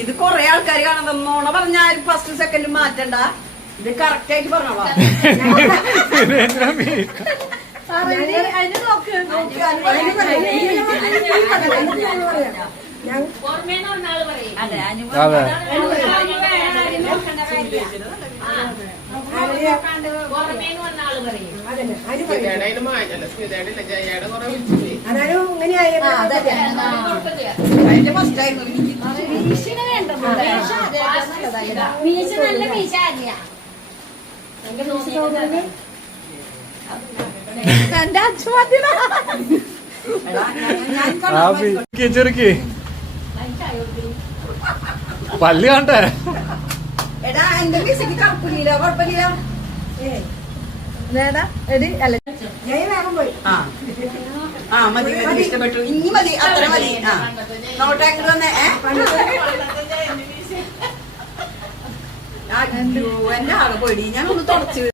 ഇത് കൊറേ ആൾക്കാർ കാണുന്നത് നോണ പറഞ്ഞാൽ ഫസ്റ്റ് സെക്കൻഡ് മാറ്റണ്ട. ഇത് കറക്റ്റ് ആയിട്ട് പറഞ്ഞോളാം. ചെറുക്കി പല്ല് കാണട്ടെ. എടാ എന്റെ മിസ്സിക്ക് കറുപ്പില്ല, കുഴപ്പമില്ല. മതി മതി, ഇഷ്ടപ്പെട്ടു. ഇനി മതി, അത്ര മതി. നോട്ടാങ്ക് വന്നേ. എന്നെ ആകെ പോയി. ഞാൻ ഒന്ന് തുടച്ചു.